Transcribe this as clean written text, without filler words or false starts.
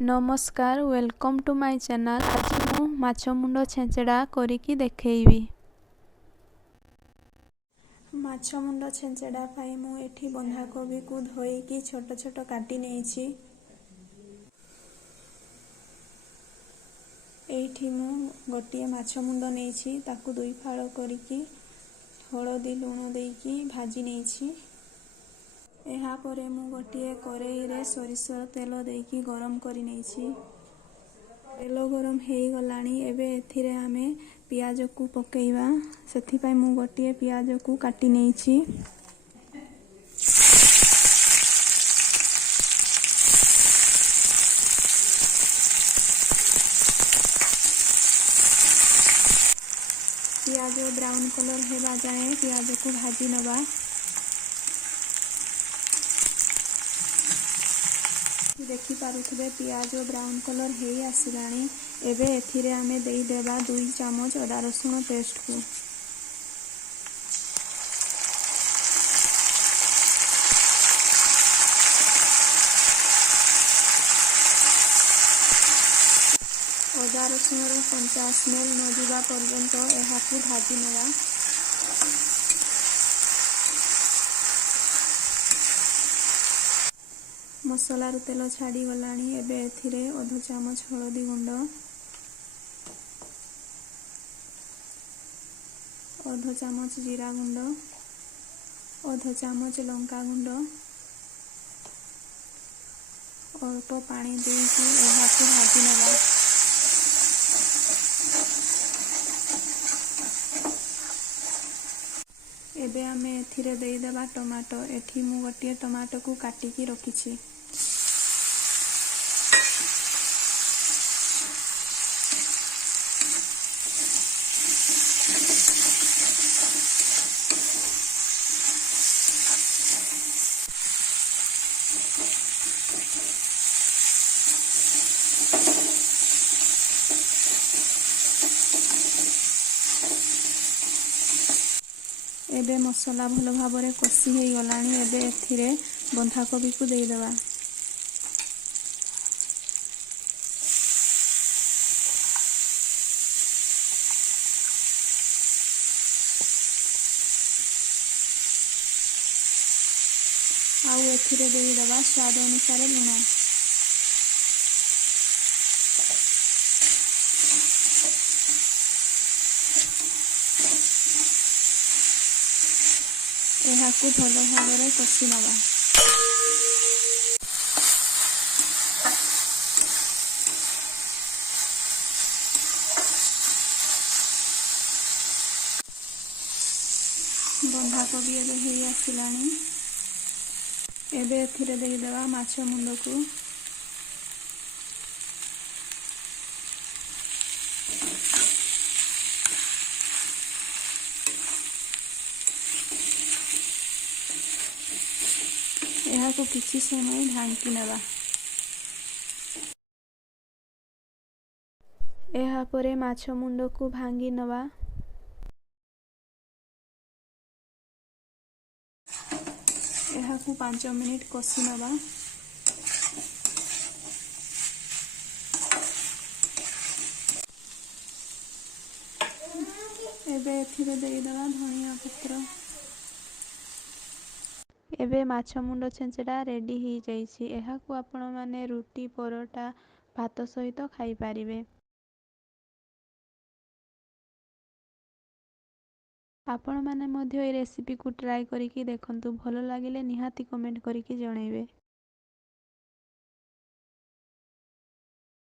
नमस्कार welcome to my channel. आज मु माछ मुंड छेंचड़ा करिकी देखैबी। माछ मुंड छेंचड़ा पाई मु एठी बंधाकोबी को धोईकी छोट छोट काटी नेइछि। एठी मु गोटिए माछ मुंड नेइछि, ताकू दुई फाळ करिकी हळदी लूण देइकी भाजी नेइछि। एहा परे मु गोटिए करेई रे सरिसर तेल देइकी गरम करि नेइछि। तेल गरम हेई गलानी। एबे एथिरे आमे पियाज को पकेइबा। सेथि पाई मु गोटिए पियाज को काटी नेइछि। पियाज ब्राउन कलर हेबा जाए पियाज को भाजी नबा। देखि पारुथबे पियाज ब्राउन कलर हेई आसिलानी। एबे एथिरे आमे देई देबा 2 चम्मच अदा रसुण पेस्ट को। अदा रसुण रो कंचा स्मेल न जिबा पर्यंत एहाकू भाजी नेबा। मसला रो तेल छाड़ी गलानी। एबे एथिरे अध चम्मच हळदी गुंड, अध चम्मच जीरा गुंड, अध चम्मच लंका गुंड, अल्प पानी देइकी एहाकू भाजी नेबा। एबे आमे एथिरे देई देबा टमाटो। एठी मु गोटिए टमाटो को काटिकी रखिछि। एबे मसला भल भाबरे कषि हेई गलानी। एबे एथिरे बंधाकोबी को देई देबा। आउ एथिरे देई देबा स्वाद अनुसार लूण। एहाकू भल भाबरे कषि नबा। बंधाकोबी एबे हेई आसिलानी। एबे एथिरे देई देबा माछ मुंड को। एहाकू किछि समय ढांकी नेबा। एहा परे माछ मुंड को भांगी नबा। एहाकू 5 मिनिट कषि नबा। एबे एथिरे देई देबा धनिया पत्र। एबे माछ मुंड छेंचड़ा रेडी ही जाइछि। एहाकू आपण माने रुटी परोटा भात सहित खाई पारिबे। आपण माने मध्य ए रेसिपी को ट्राई करिकी देखंतु। भलो लागिले निहाती कमेंट करिकी जणाइबे।